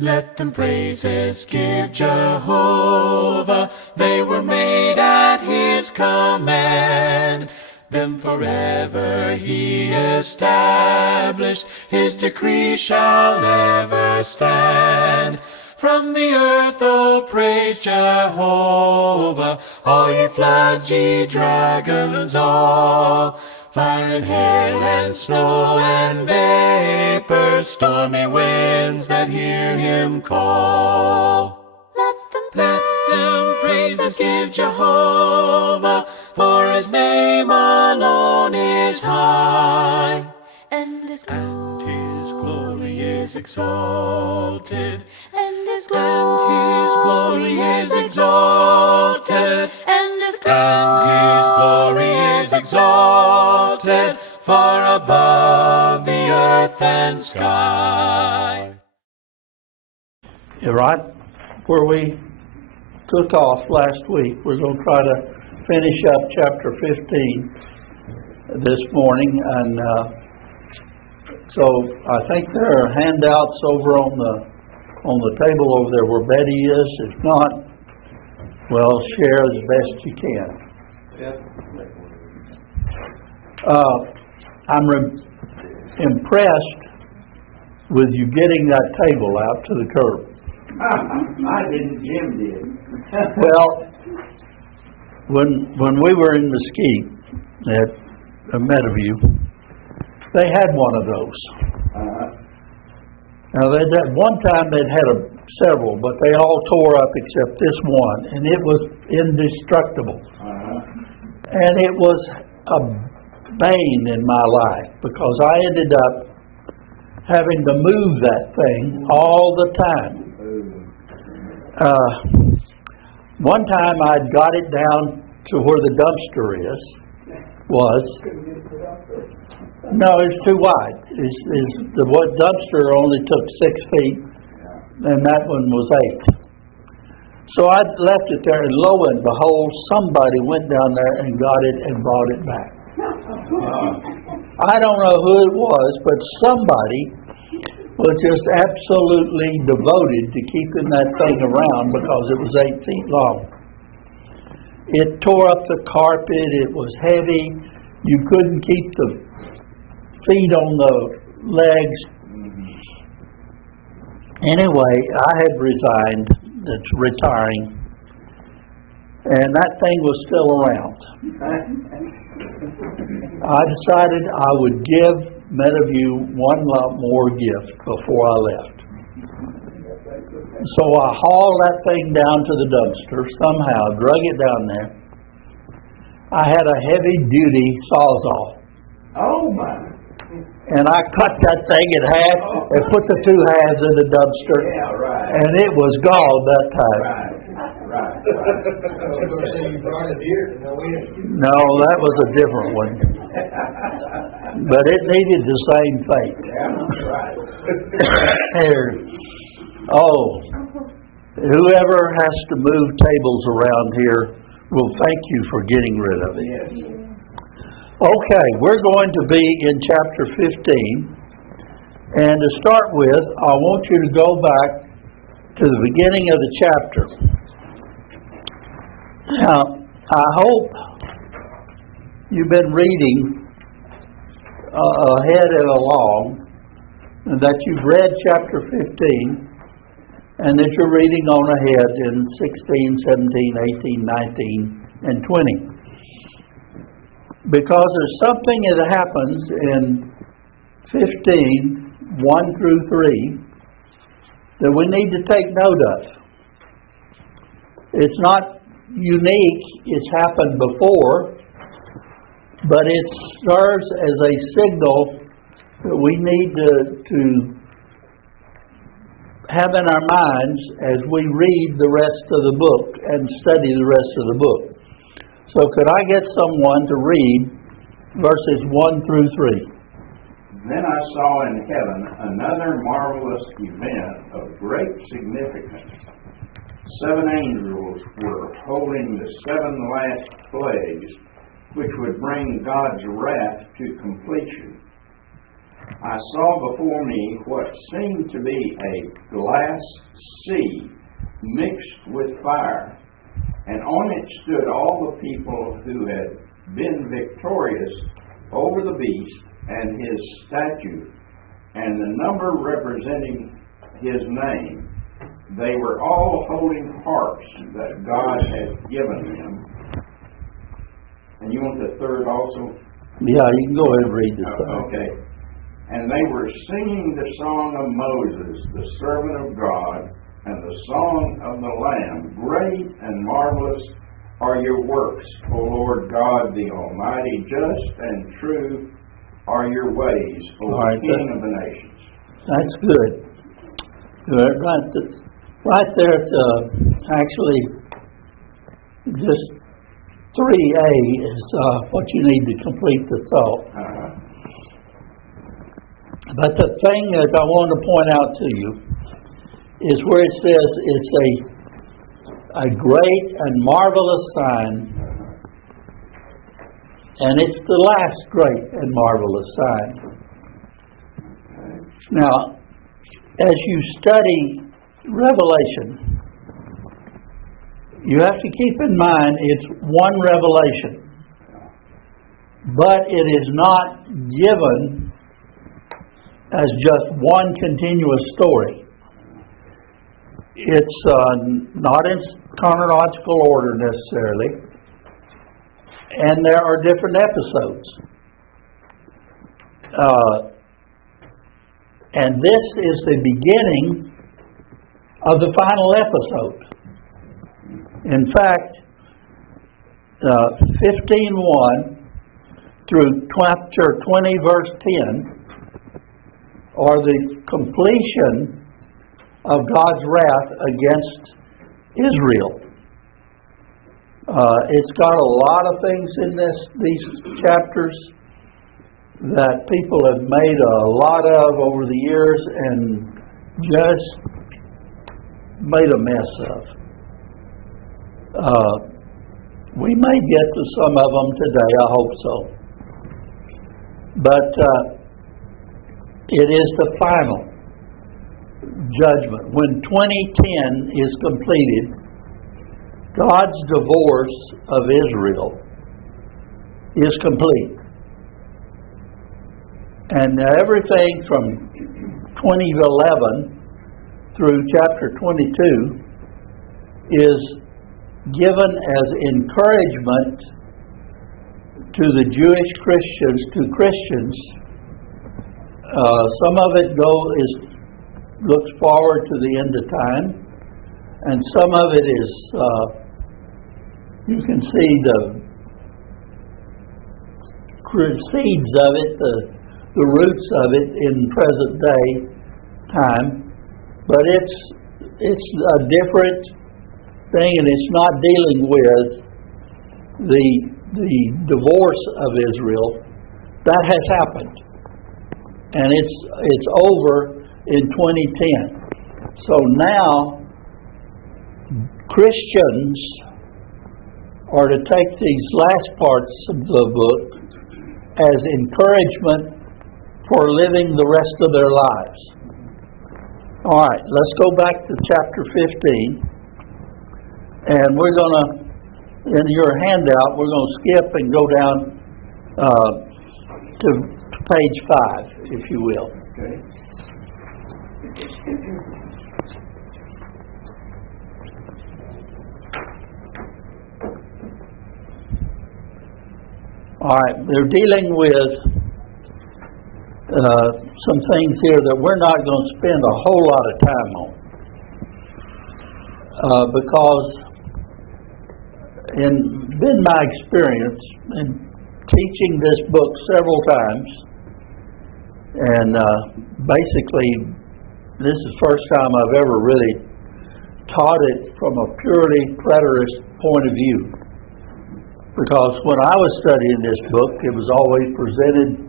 Let them praises give Jehovah. They were made at his command. Them forever he established. His decree shall ever stand. From the earth, oh, praise Jehovah. All ye floods, ye dragons all. Fire and hail and snow and vapor, stormy winds that hear him call. Let them praises give Jehovah, for his name alone is high. And his glory is exalted. And his glory is exalted. And his glory is exalted, far above the earth and sky. You're right where we took off last week. We're going to try to finish up chapter 15 this morning, and so I think there are handouts over on the table over there where Betty is. If not, well, share as best you can. I'm impressed with you getting that table out to the curb. I didn't, Jim did. Well, when we were in Mesquite at Meadowview, they had one of those. Now, one time they'd had several, but they all tore up except this one, and it was indestructible. And it was a bane in my life because I ended up having to move that thing all the time. One time I'd got it down to where the dumpster No, it's too wide. The dumpster only took 6 feet, and that one was 8. So I left it there, and lo and behold, somebody went down there and got it and brought it back. I don't know who it was, but somebody was just absolutely devoted to keeping that thing around because it was 8 feet long. It tore up the carpet. It was heavy. You couldn't keep the feet on the legs. Anyway, I had resigned. It's retiring, and that thing was still around. I decided I would give Meadowview one lot more gift before I left. So I hauled that thing down to the dumpster somehow, drug it down there. I had a heavy-duty Sawzall. Oh, my. And I cut that thing in half and put the 2 halves in the dumpster. Yeah, right. And it was gone that time. Right. No, that was a different one. But it needed the same fate. Oh, whoever has to move tables around here will thank you for getting rid of it. Okay, we're going to be in chapter 15. And to start with, I want you to go back to the beginning of the chapter. Now, I hope you've been reading ahead and along, and that you've read chapter 15, and that you're reading on ahead in 16, 17, 18, 19, and 20. Because there's something that happens in 15, 1 through 3, that we need to take note of. It's not unique, it's happened before, but it serves as a signal that we need to have in our minds as we read the rest of the book and study the rest of the book. So could I get someone to read verses 1 through 3? Then I saw in heaven another marvelous event of great significance. 7 angels were holding the 7 last plagues, which would bring God's wrath to completion. I saw before me what seemed to be a glass sea mixed with fire, and on it stood all the people who had been victorious over the beast and his statue, and the number representing his name. They were all holding harps that God had given them. And you want the third also? Yeah, you can go ahead and read this thing. Okay. And they were singing the song of Moses, the servant of God, and the song of the Lamb. Great and marvelous are your works, O Lord God the Almighty. Just and true are your ways, O King of the nations. That's good. Good. Right there at actually just 3A is what you need to complete the thought. But the thing that I want to point out to you is where it says it's a great and marvelous sign, and it's the last great and marvelous sign. Now, as you study Revelation, you have to keep in mind it's one revelation, but it is not given as just one continuous story. It's not in chronological order necessarily, and there are different episodes. And this is the beginning of the final episode. In fact, 15:1 through chapter 20, verse 10, are the completion of God's wrath against Israel. It's got a lot of things in these chapters that people have made a lot of over the years and just made a mess of. We may get to some of them today, I hope so. But it is the final judgment. When 2010 is completed, God's divorce of Israel is complete. And everything from 2011 through chapter 22 is given as encouragement to the Jewish Christians, to Christians. Some of it looks forward to the end of time, and some of it is you can see the seeds of it, the roots of it in present day time, but it's a different thing, and it's not dealing with the divorce of Israel. That has happened, and it's over in 2010. So now Christians are to take these last parts of the book as encouragement for living the rest of their lives. All right, let's go back to chapter 15. And we're going to, in your handout, we're going to skip and go down to page 5, if you will. Okay. All right, they're dealing with some things here that we're not going to spend a whole lot of time on. Because in my experience in teaching this book several times, and basically this is the first time I've ever really taught it from a purely preterist point of view. Because when I was studying this book, it was always presented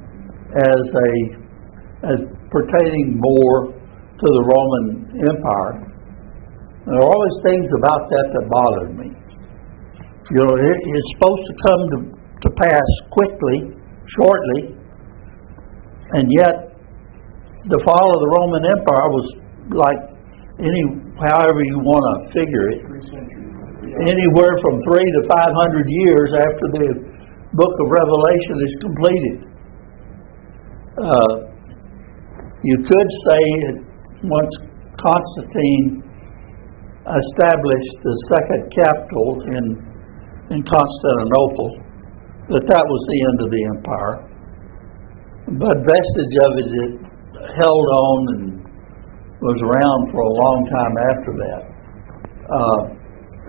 as pertaining more to the Roman Empire. There are always things about that bothered me. You know, it's supposed to come to pass quickly, shortly, and yet the fall of the Roman Empire was like however you want to figure it, anywhere from 300 to 500 years after the book of Revelation is completed. You could say once Constantine established the second capital in Constantinople, that was the end of the empire. But vestige of it held on and was around for a long time after that.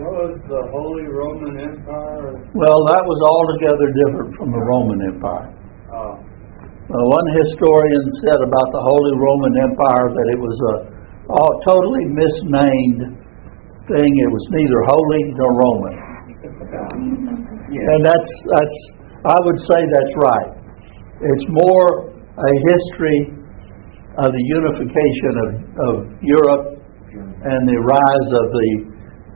What was the Holy Roman Empire? Well, that was altogether different from the Roman Empire. Oh. One historian said about the Holy Roman Empire that it was a totally misnamed thing. It was neither holy nor Roman. And that's I would say that's right. It's more a history of the unification of Europe and the rise of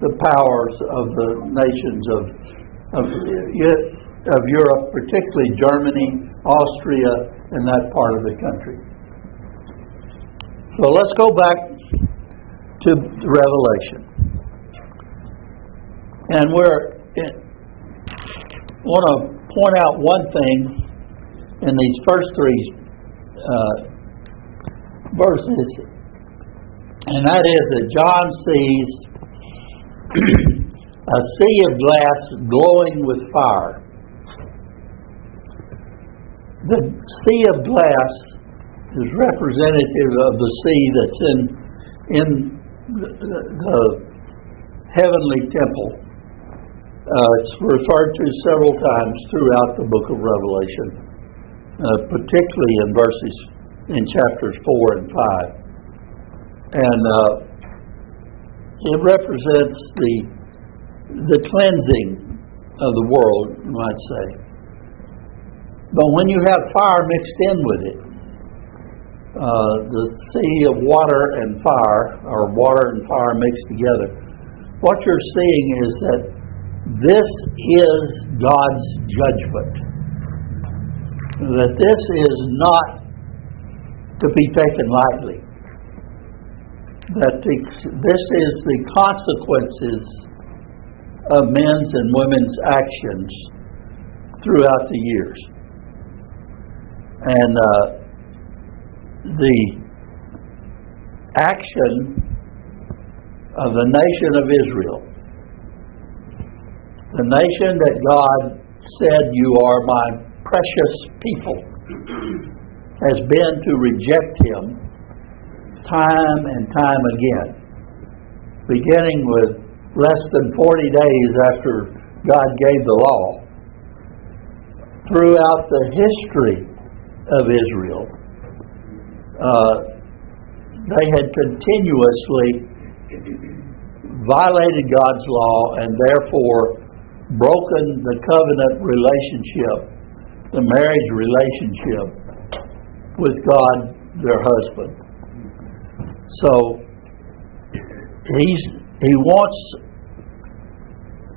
the powers of the nations of Europe, particularly Germany, Austria, and that part of the country. So let's go back to Revelation. And want to point out one thing in these first three verses, and that is that John sees a sea of glass glowing with fire. The sea of glass is representative of the sea that's in the heavenly temple. It's referred to several times throughout the book of Revelation, particularly in chapters 4 and 5. And it represents the cleansing of the world, you might say. But when you have fire mixed in with it, the sea of water and fire, or water and fire mixed together, what you're seeing is that this is God's judgment. That this is not to be taken lightly. That this is the consequences of men's and women's actions throughout the years. And the action of the nation of Israel, the nation that God said, "You are my precious people," has been to reject Him time and time again, beginning with less than 40 days after God gave the law. Throughout the history of Israel, they had continuously violated God's law and therefore broken the covenant relationship, the marriage relationship with God, their husband. So he wants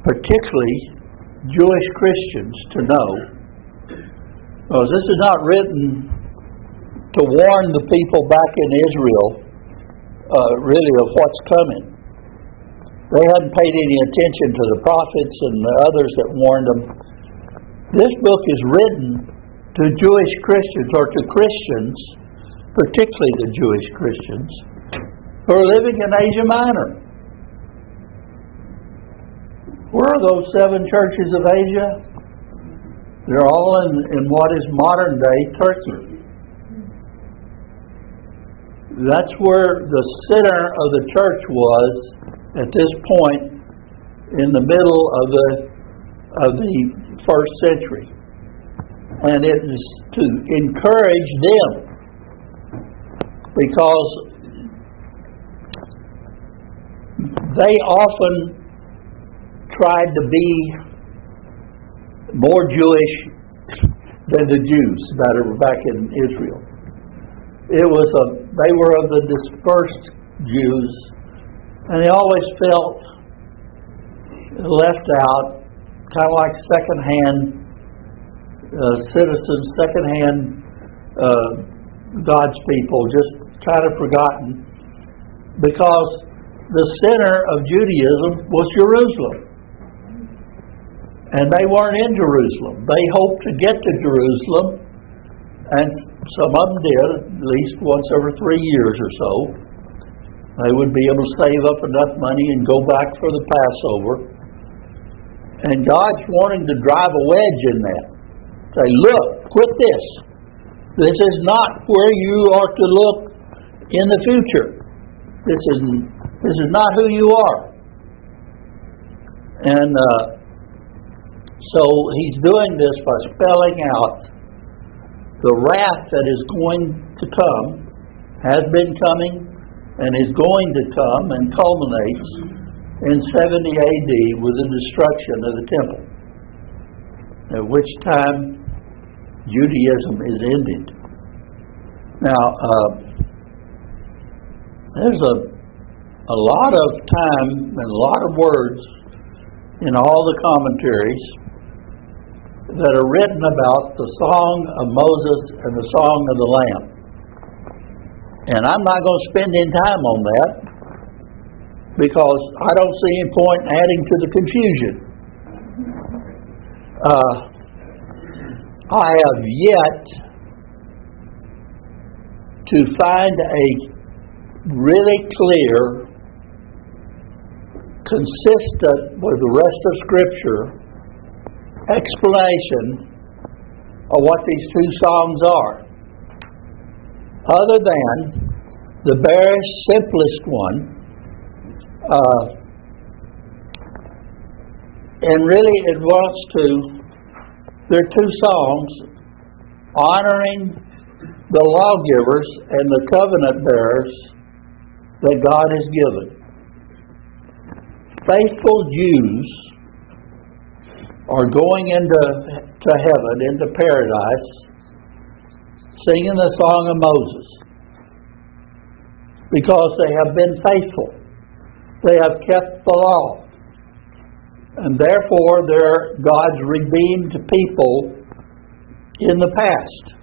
particularly Jewish Christians to know, because this is not written to warn the people back in Israel really of what's coming. They hadn't paid any attention to the prophets and the others that warned them. This book is written to Jewish Christians, or to Christians, particularly the Jewish Christians, who are living in Asia Minor. Where are those 7 churches of Asia? They're all in what is modern day Turkey. That's where the center of the church was at this point in the middle of the first century. And it is to encourage them, because they often tried to be more Jewish than the Jews that are back in Israel. They were of the dispersed Jews, and they always felt left out, kind of like second-hand citizens, second-hand God's people, just kind of forgotten, because the center of Judaism was Jerusalem. And they weren't in Jerusalem. They hoped to get to Jerusalem, and some of them did, at least once every 3 years or so. They would be able to save up enough money and go back for the Passover. And God's wanting to drive a wedge in that. Say, look, quit this. This is not where you are to look in the future. This is not who you are. And so he's doing this by spelling out the wrath that is going to come, has been coming, and is going to come, and culminates in 70 A.D. with the destruction of the temple, at which time Judaism is ended. Now, there's a lot of time and a lot of words in all the commentaries that are written about the Song of Moses and the Song of the Lamb. And I'm not going to spend any time on that, because I don't see any point in adding to the confusion. I have yet to find a really clear, consistent with the rest of Scripture explanation of what these two songs are, other than the very simplest one. And really it wants to, there are two songs honoring the lawgivers and the covenant bearers that God has given. Faithful Jews are going into heaven, into paradise, singing the Song of Moses, because they have been faithful. They have kept the law. And therefore, they're God's redeemed people in the past.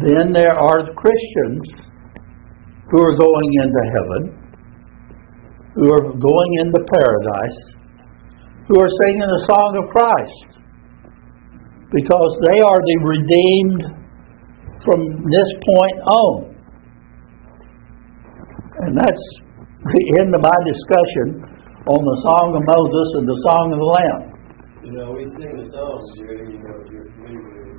Then there are Christians who are going into heaven, who are going into paradise, who are singing the song of Christ, because they are the redeemed from this point on. And that's the end of my discussion on the Song of Moses and the Song of the Lamb. You know, we sing the songs, Jerry, you know, you're familiar with it.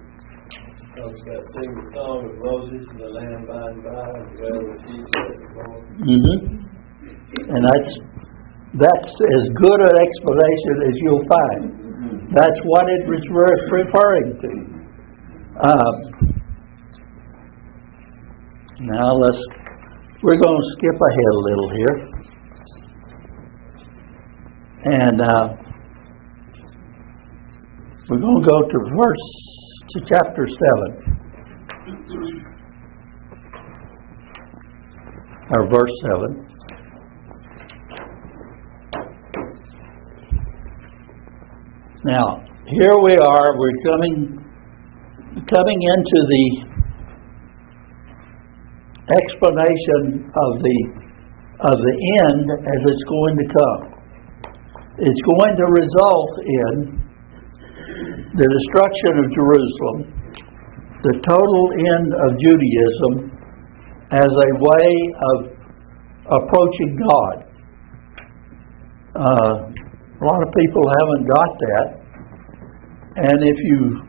It talks about sing the song of Moses and the Lamb by and by, and well, the sheep says the Lord. And that's as good an explanation as you'll find. That's what it was referring to. Now we're going to skip ahead a little here. And we're going to go to chapter 7. Or verse 7. Now, here we are, we're coming into the explanation of the end as it's going to come. It's going to result in the destruction of Jerusalem, the total end of Judaism as a way of approaching God. A lot of people haven't got that, and if you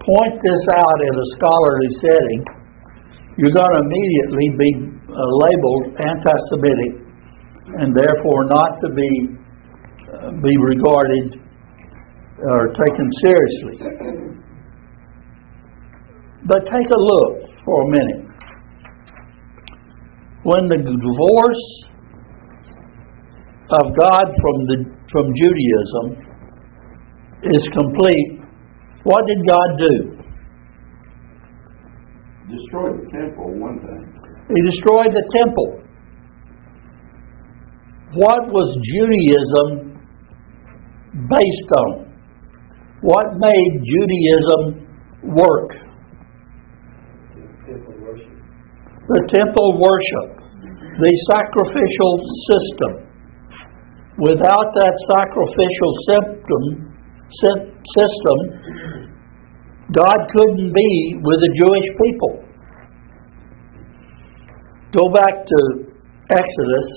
point this out in a scholarly setting, you're going to immediately be labeled anti-Semitic, and therefore not to be regarded or taken seriously. But take a look for a minute. When the divorce of God from Judaism is complete, what did God do? Destroyed the temple, one thing. He destroyed the temple. What was Judaism based on? What made Judaism work? Temple worship. The temple worship, the sacrificial system. Without that sacrificial system, God couldn't be with the Jewish people. Go back to Exodus,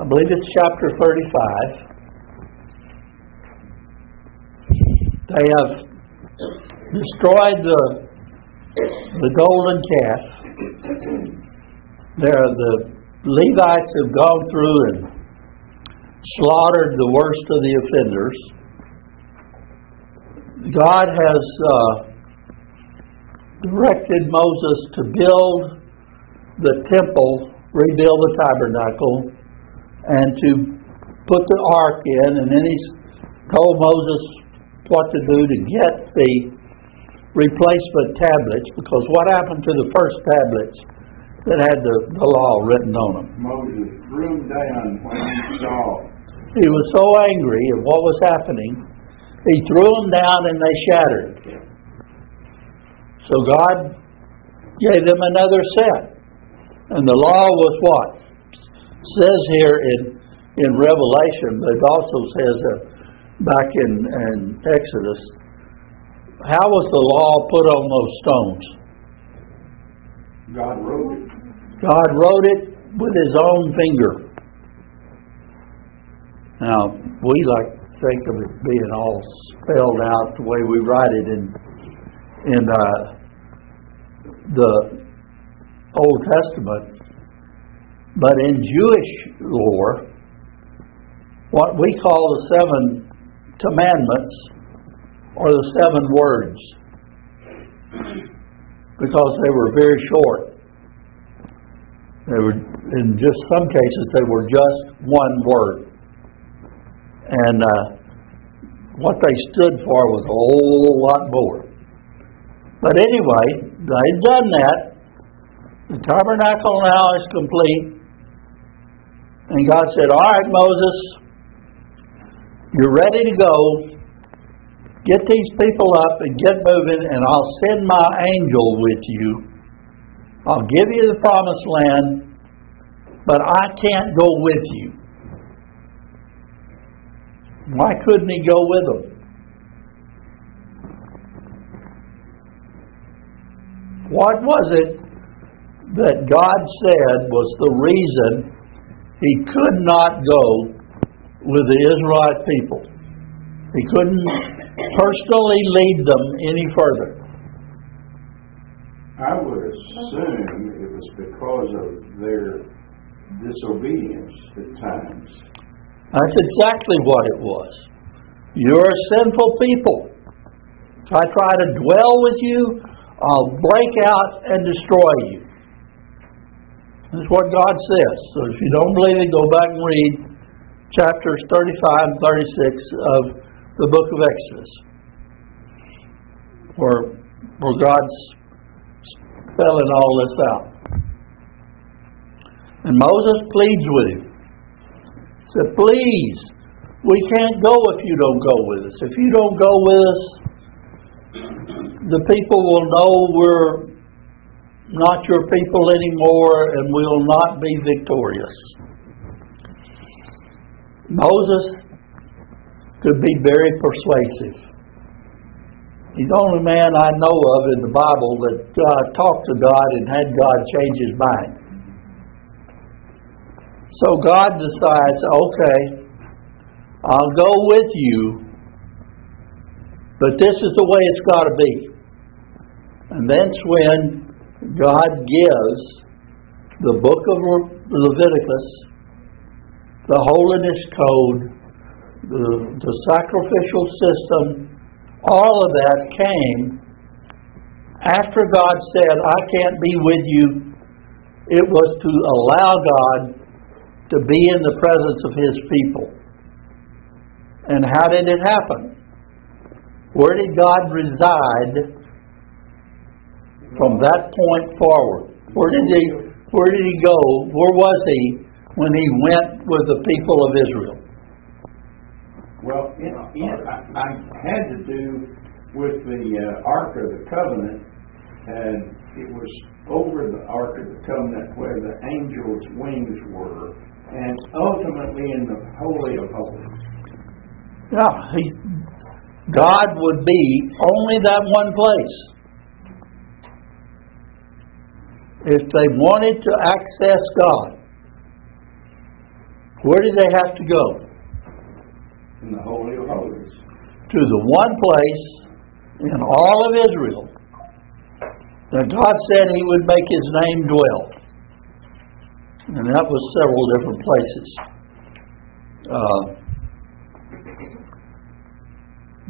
I believe it's chapter 35. They have destroyed the golden calf. The Levites have gone through and slaughtered the worst of the offenders. God has directed Moses to build the temple, rebuild the tabernacle, and to put the ark in, and then He's told Moses what to do to get the replacement tablets, because what happened to the first tablets that had the law written on them? Moses threw them down when he saw. He was so angry at what was happening, he threw them down and they shattered. So God gave them another set. And the law was what? It says here in Revelation, but it also says back in Exodus, how was the law put on those stones? God wrote it. God wrote it with His own finger. Now, we like to think of it being all spelled out the way we write it in the Old Testament. But in Jewish lore, what we call the 7 commandments are the 7 words, because they were very short. They were, in just some cases, they were just one word. And what they stood for was a whole lot more. But anyway, they'd done that. The tabernacle now is complete. And God said, all right, Moses, you're ready to go. Get these people up and get moving, and I'll send my angel with you. I'll give you the promised land, but I can't go with you. Why couldn't He go with them? What was it that God said was the reason He could not go with the Israelite people? He couldn't personally lead them any further. I would assume it was because of their disobedience at times. That's exactly what it was. You're a sinful people. If I try to dwell with you, I'll break out and destroy you. That's what God says. So if you don't believe it, go back and read chapters 35 and 36 of the book of Exodus, where God's spelling all this out. And Moses pleads with Him. He said, please, we can't go if you don't go with us. If you don't go with us, the people will know we're not your people anymore, and we'll not be victorious. Moses could be very persuasive. He's the only man I know of in the Bible that talked to God and had God change his mind. So God decides, okay, I'll go with you, but this is the way it's got to be. And that's when God gives the book of Leviticus, the holiness code, the sacrificial system. All of that came after God said, I can't be with you. It was to allow God to be in the presence of His people. And how did it happen? Where did God reside from that point forward? Where did He go? Where was He when He went with the people of Israel? Well, I had to do with the Ark of the Covenant, and it was over the Ark of the Covenant where the angels' wings were, and ultimately in the Holy of Holies. Yeah, God would be only that one place. If they wanted to access God, where did they have to go? In the Holy of Holies. To the one place in all of Israel that God said He would make His name dwell. And that was several different places.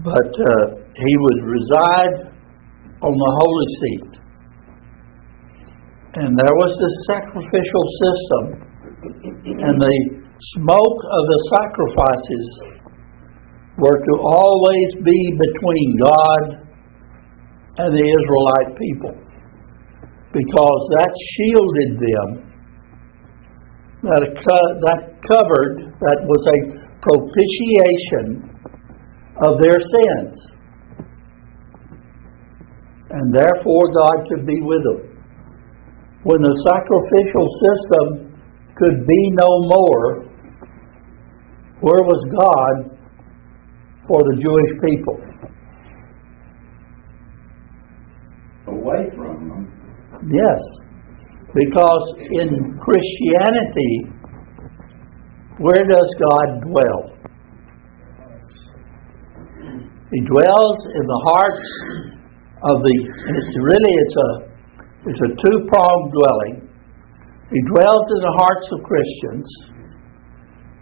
But He would reside on the holy seat. And there was this sacrificial system, and the smoke of the sacrifices were to always be between God and the Israelite people, because that shielded them, that covered, that was a propitiation of their sins, and therefore God could be with them. When the sacrificial system could be no more, where was God for the Jewish people? Away from them. Yes, because in Christianity, where does God dwell? He dwells in the hearts of it's a two-pronged dwelling. He dwells in the hearts of Christians,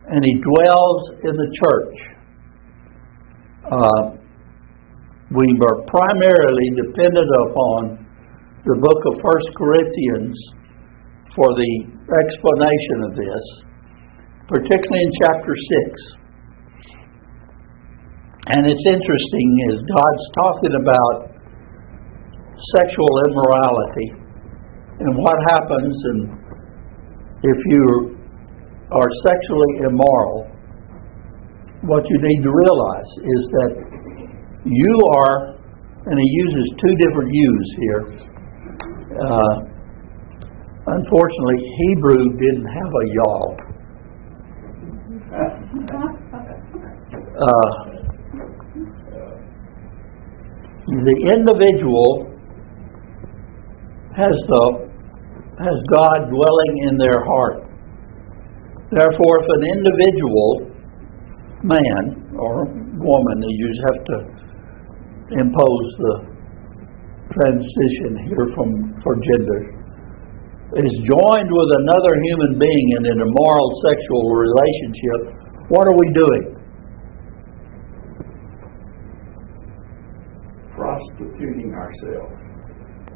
and He dwells in the church. We are primarily dependent upon the book of 1 Corinthians for the explanation of this, particularly in chapter 6. And it's interesting as God's talking about sexual immorality and what happens if you are sexually immoral. What you need to realize is that you are, and He uses two different yous here. Unfortunately, Hebrew didn't have a yaw. The individual has God dwelling in their heart. Therefore, if an individual man or woman, you just have to impose the transition here for gender, is joined with another human being in an immoral sexual relationship, what are we doing? Prostituting ourselves.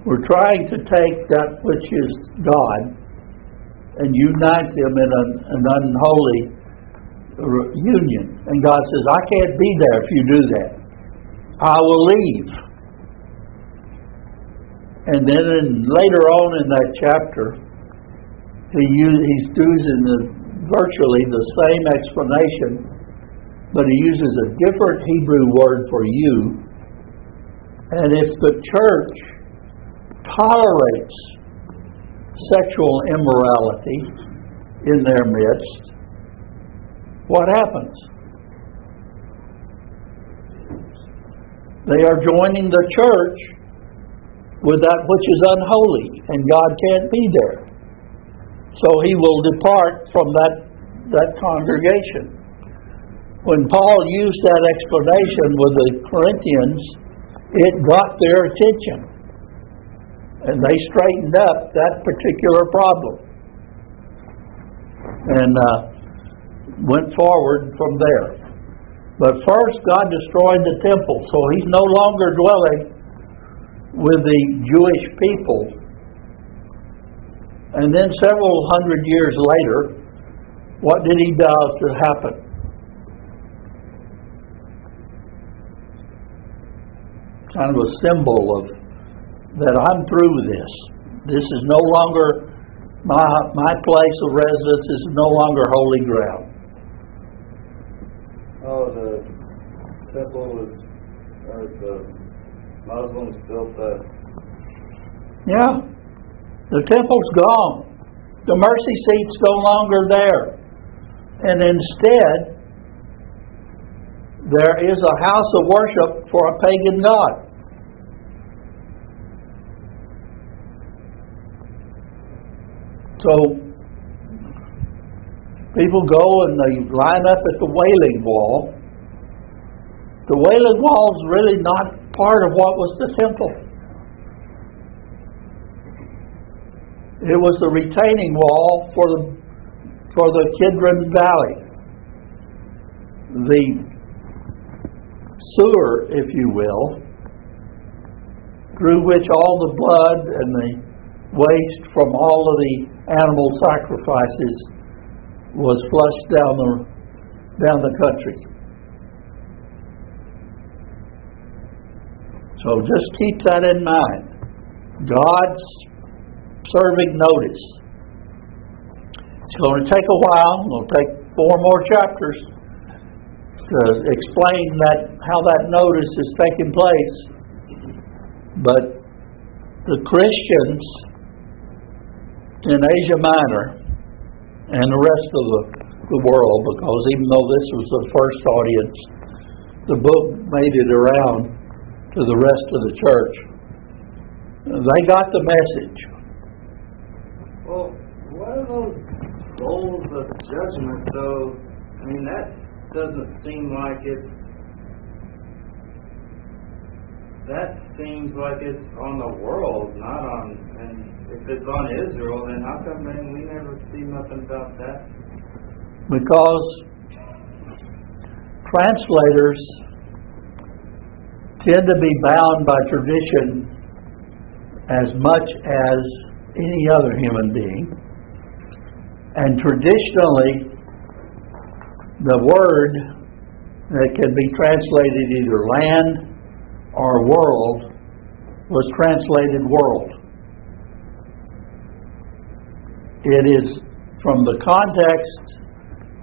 We're trying to take that which is God and unite them in an unholy union. And God says, I can't be there if you do that. I will leave. And then later on in that chapter, he's using virtually the same explanation, but he uses a different Hebrew word for you. And if the church tolerates sexual immorality in their midst, what happens? They are joining the church with that which is unholy, and God can't be there. So He will depart from that congregation. When Paul used that explanation with the Corinthians, it got their attention, and they straightened up that particular problem and went forward from there. But first, God destroyed the temple, so He's no longer dwelling with the Jewish people. And then several hundred years later, what did He allow to happen? Kind of a symbol of that I'm through with this. This is no longer my place of residence. This is no longer holy ground. Oh, the temple was, or the Muslims built that. Yeah, the temple's gone. The mercy seat's no longer there. And instead, there is a house of worship for a pagan god. So, people go and they line up at the Wailing Wall. The Wailing Wall is really not part of what was the temple. It was the retaining wall for the Kidron Valley. The sewer, if you will, through which all the blood and the waste from all of the animal sacrifices was flushed down the country. So just keep that in mind. God's serving notice. It's going to take a while. It'll take 4 more chapters to explain how that notice is taking place. But the Christians in Asia Minor and the rest of the world, because even though this was the first audience, the book made it around to the rest of the church. They got the message. Well, what are those bowls of judgment, though? I mean, that doesn't seem like it. That seems like it's on the world, not on. And if it's on Israel, then how come then we never see nothing about that? Because translators tend to be bound by tradition as much as any other human being. And traditionally, the word that can be translated either land or world was translated world. It is from the context,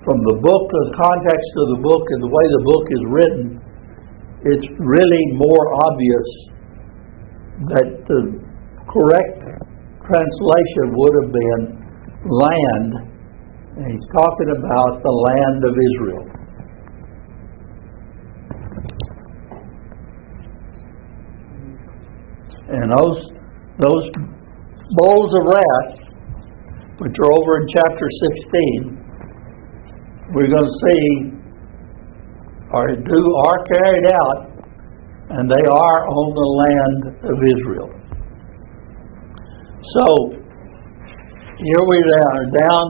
from the book, the context of the book and the way the book is written, it's really more obvious that the correct translation would have been land, and he's talking about the land of Israel. And those bowls of wrath, which are over in chapter 16, we're going to see are carried out, and they are on the land of Israel. So here we are down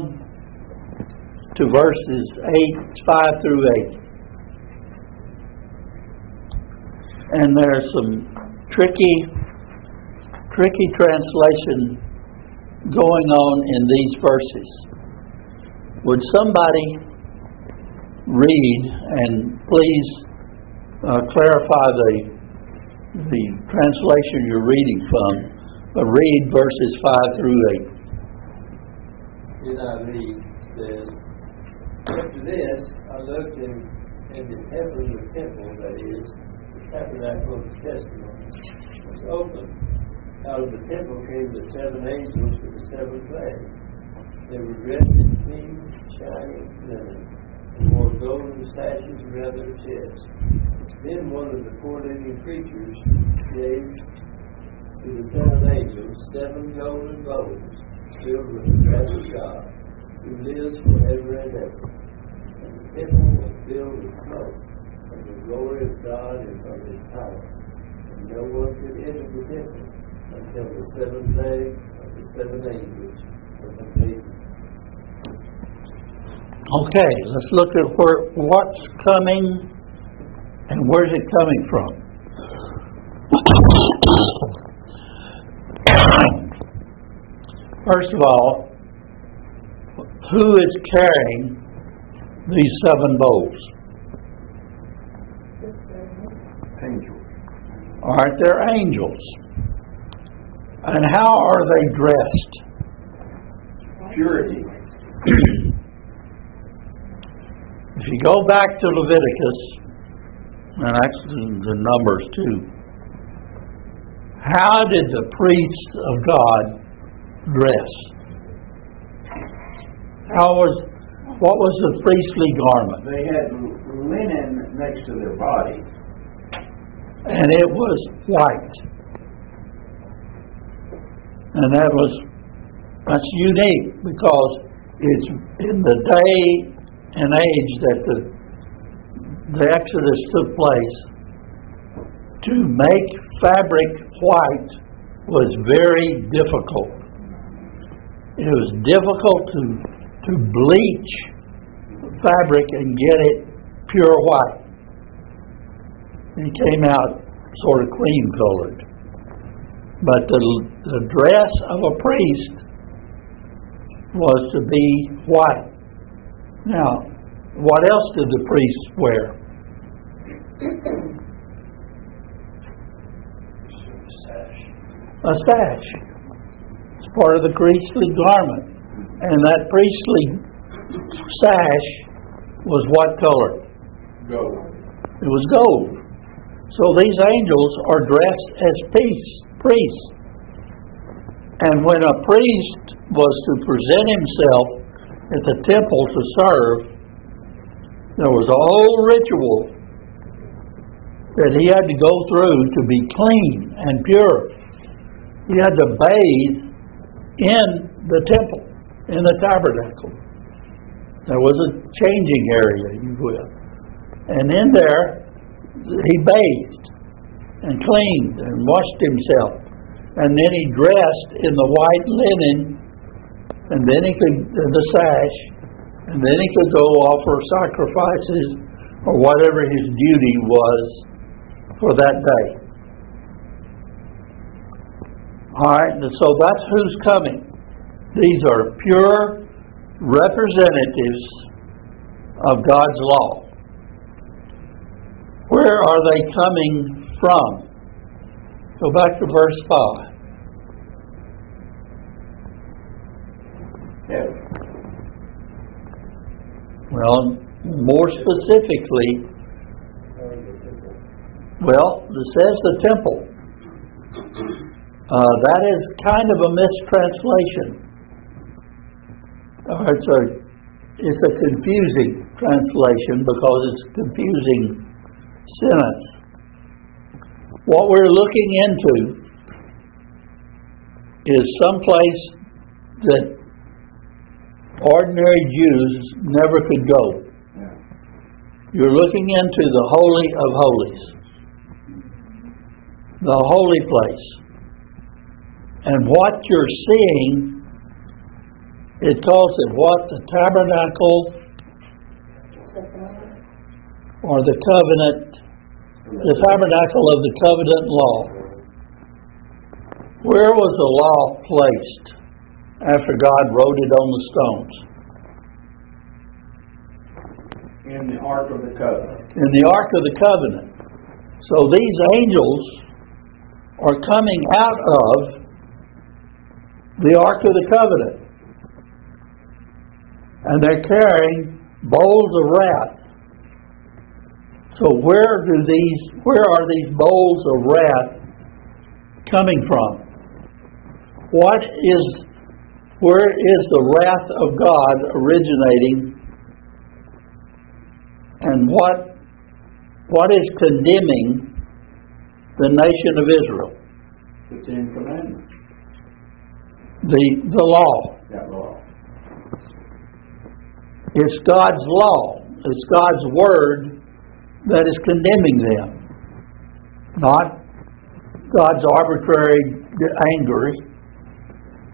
to verses 5 through 8. And there's some tricky translation going on in these verses. Would somebody read, and please clarify the translation you're reading from, but read verses 5 through 8. NIV says, after this, I looked in the heaven of the temple, that is, the tabernacle of the testimony, was open. Out of the temple came the 7 angels with the 7 plagues. They were dressed in clean, shining linen, and wore golden sashes around their chests. Then one of the 4 living creatures gave to the 7 angels 7 golden bowls filled with the wrath of God, who lives forever and ever. And the temple was filled with smoke from the glory of God and from His power. And no one could enter the temple until the 7 plagues of the 7 angels were completed. Okay, let's look at what's coming and where's it coming from. First of all, who is carrying these 7 bowls? Angels. All right, they're angels. And how are they dressed? Purity. If you go back to Leviticus, and actually the Numbers too, how did the priests of God dress? What was the priestly garment? They had linen next to their body. And it was white. And that's unique because it's in the day and age that the Exodus took place. To make fabric white was very difficult. It was difficult to bleach fabric and get it pure white. It came out sort of cream colored. But the dress of a priest was to be white. Now, what else did the priests wear? A sash. It's part of the priestly garment. And that priestly sash was what color? Gold. It was gold. So these angels are dressed as priests. And when a priest was to present himself at the temple to serve, there was a whole ritual that he had to go through to be clean and pure. He had to bathe in the temple, in the tabernacle. There was a changing area, you will. And in there, he bathed and cleaned and washed himself. And then he dressed in the white linen, and then he could, the sash, and then he could go offer sacrifices or whatever his duty was for that day. All right, so that's who's coming. These are pure representatives of God's law. Where are they coming from? Go back to verse 5. Heaven. Well, more specifically, well, it says the temple. That is kind of a mistranslation. It's a confusing translation because it's a confusing sentence. What we're looking into is someplace that ordinary Jews never could go. Yeah. You're looking into the Holy of Holies, the holy place. And what you're seeing, it calls it what? The tabernacle or the covenant, the tabernacle of the covenant law. Where was the law placed after God wrote it on the stones? In the Ark of the Covenant. In the Ark of the Covenant. So these angels are coming out of the Ark of the Covenant. And they're carrying bowls of wrath. So where are these bowls of wrath coming from? Where is the wrath of God originating? And what is condemning the nation of Israel? The Ten Commandments. The law. That law. It's God's law. It's God's word that is condemning them. Not God's arbitrary anger.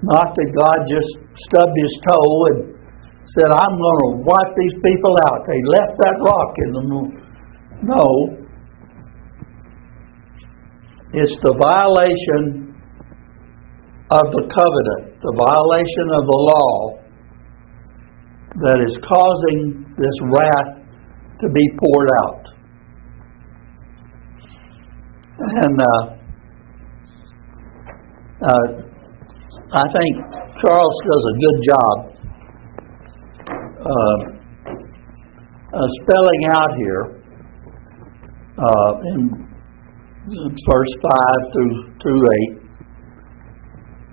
Not that God just stubbed his toe and said, I'm going to wipe these people out. They left that rock in the moon. No. It's the violation of the covenant, the violation of the law that is causing this wrath to be poured out. And I think Charles does a good job spelling out here in verse 5 through 8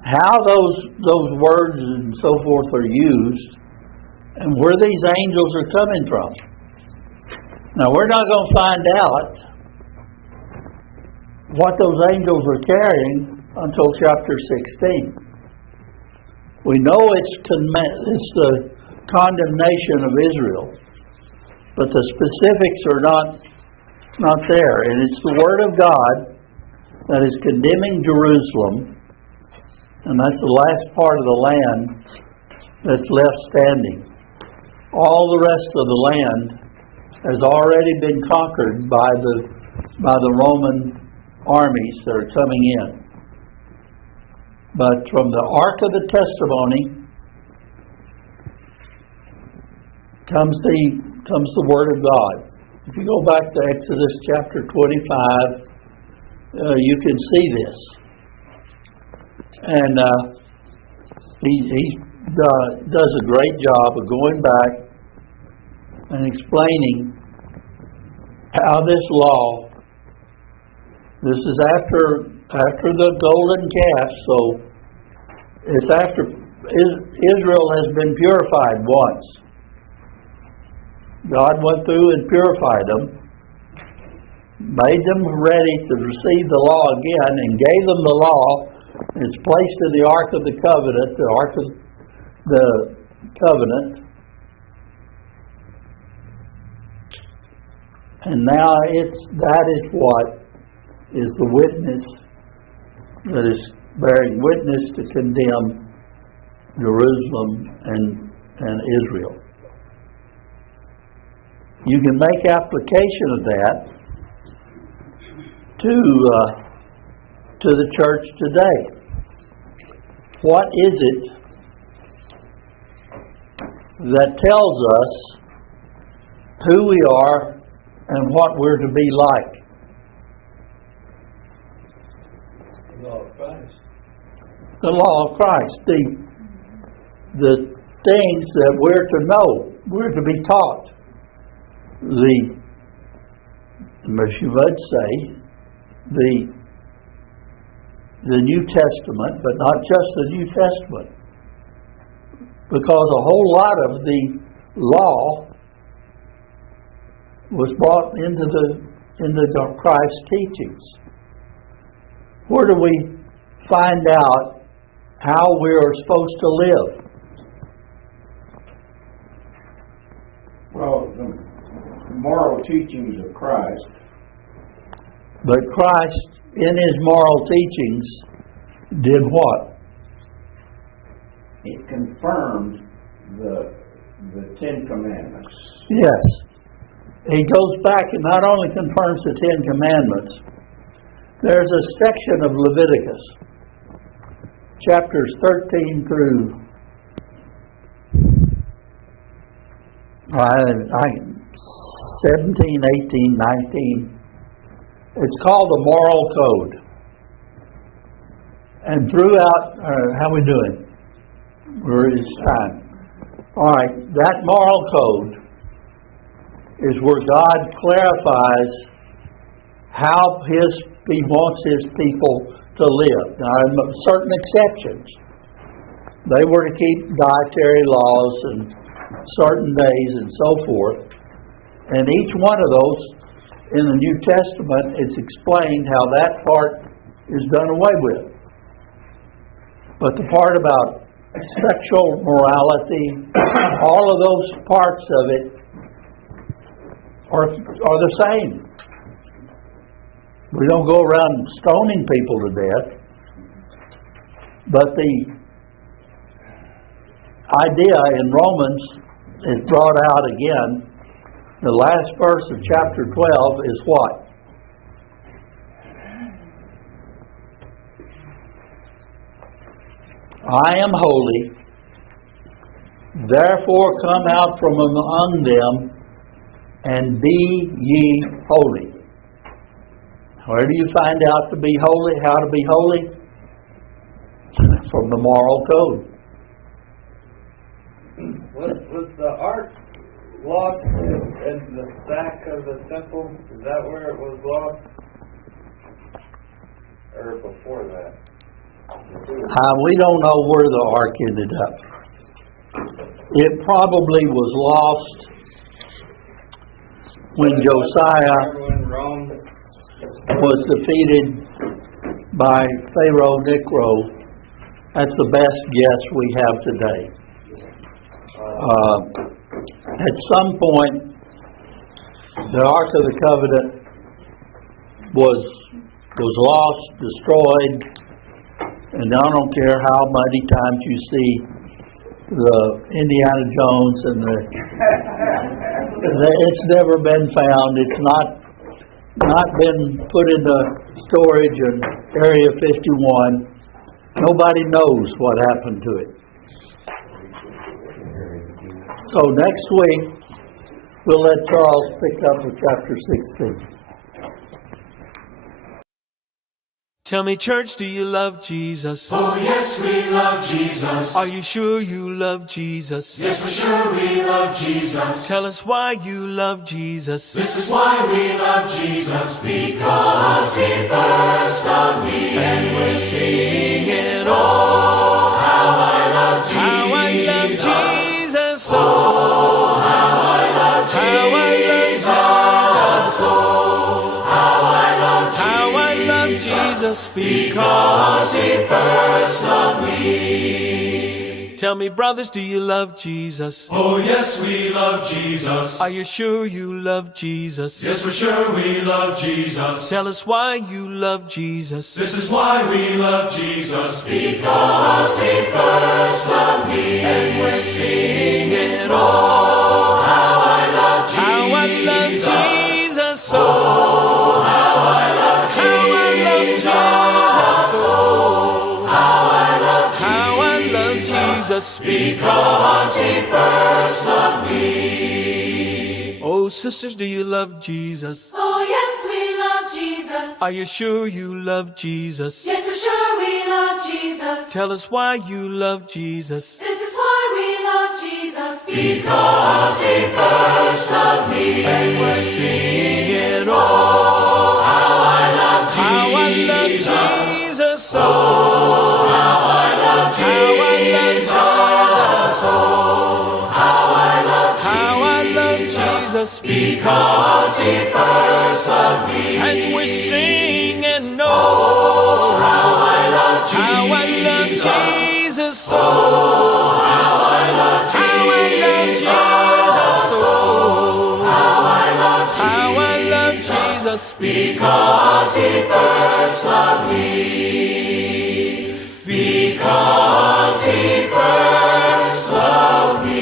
how those words and so forth are used and where these angels are coming from. Now, we're not going to find out what those angels are carrying until chapter 16. We know it's the condemnation of Israel, but the specifics are not there. And it's the Word of God that is condemning Jerusalem, and that's the last part of the land that's left standing. All the rest of the land has already been conquered by the Roman armies that are coming in. But from the Ark of the Testimony comes the Word of God. If you go back to Exodus chapter 25, you can see this. And he does a great job of going back and explaining how this law, this is after the golden calf, so it's after Israel has been purified once. God went through and purified them, made them ready to receive the law again, and gave them the law. It's placed in the Ark of the Covenant, the Ark of the Covenant. And now that is what is the witness that is bearing witness to condemn Jerusalem and Israel. You can make application of that to the church today. What is it that tells us who we are and what we're to be like? The law of Christ. The law of Christ. The things that we're to know, we're to be taught. As you would say, the New Testament, but not just the New Testament, because a whole lot of the law was brought into the Christ's teachings. Where do we find out how we are supposed to live? Well, the moral teachings of Christ. But Christ, in His moral teachings, did what? It confirmed the Ten Commandments. Yes. He goes back and not only confirms the Ten Commandments, there's a section of Leviticus, chapters 13 through 17, 18, 19. It's called the Moral Code. And throughout, how we doing? Where is time? All right, that Moral Code is where God clarifies how He wants His people to live. Now, certain exceptions. They were to keep dietary laws and certain days and so forth. And each one of those in the New Testament, it's explained how that part is done away with. But the part about sexual morality, all of those parts of it are the same. We don't go around stoning people to death. But the idea in Romans is brought out again. The last verse of chapter 12 is what? I am holy, therefore come out from among them and be ye holy. Where do you find out to be holy? How to be holy? From the moral code. Was the ark lost in the back of the temple? Is that where it was lost? Or before that? We don't know where the ark ended up. It probably was lost when Josiah When Rome was defeated by Pharaoh Necho. That's the best guess we have today. At some point, the Ark of the Covenant was lost, destroyed, and I don't care how many times you see the Indiana Jones and it's never been found. It's not been put into storage in Area 51. Nobody knows what happened to it. So next week, we'll let Charles pick up with chapter 16. Tell me, church, do you love Jesus? Oh yes, we love Jesus. Are you sure you love Jesus? Yes, for sure we love Jesus. Tell us why you love Jesus. This is why we love Jesus, because He first loved me, and we're singing, oh, how I love Jesus. How I love Jesus. Oh, how I love Jesus. How I love Jesus. Oh, how I love Jesus. How I love Jesus Because He first loved me. Tell me, brothers, do you love Jesus? Oh yes, we love Jesus. Are you sure you love Jesus? Yes, for sure we love Jesus. Tell us why you love Jesus. This is why we love Jesus, because He first loved me, and we're singing, oh, how I love Jesus. How I love Jesus. Oh, how I love Jesus. How I love Jesus. Oh, how I love Jesus. How I love Jesus. Because He first loved me. Oh, sisters, do you love Jesus? Oh yes, we love Jesus. Are you sure you love Jesus? Yes, for sure we love Jesus. Tell us why you love Jesus. This is why we love Jesus. Because He first loved me, and we're singing, oh, how I love Jesus. How I love Jesus. Oh, how I love Jesus. How I love Jesus. Oh, how I love Jesus. How I love Jesus. Because He first loved me. And we're singing, oh, How I love Jesus. how I love Jesus. Oh, how I love Jesus. How I love Jesus. Oh, How I love Jesus. how I love Jesus. Because He first loved me. Because He first loved me.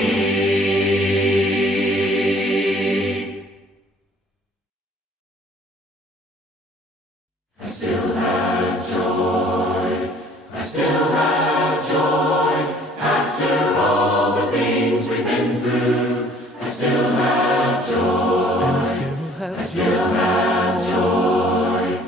I still have joy. I still have joy. After all the things we've been through, I still have joy. I still have joy.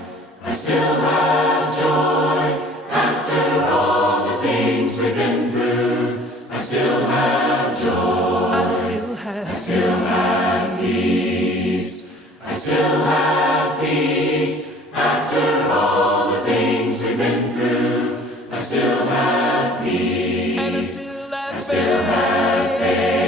I still have joy. After all the things we've been through, I still have joy. I still have peace. I still have peace. After all the things we've been through, I still have peace. And I still have Still have faith.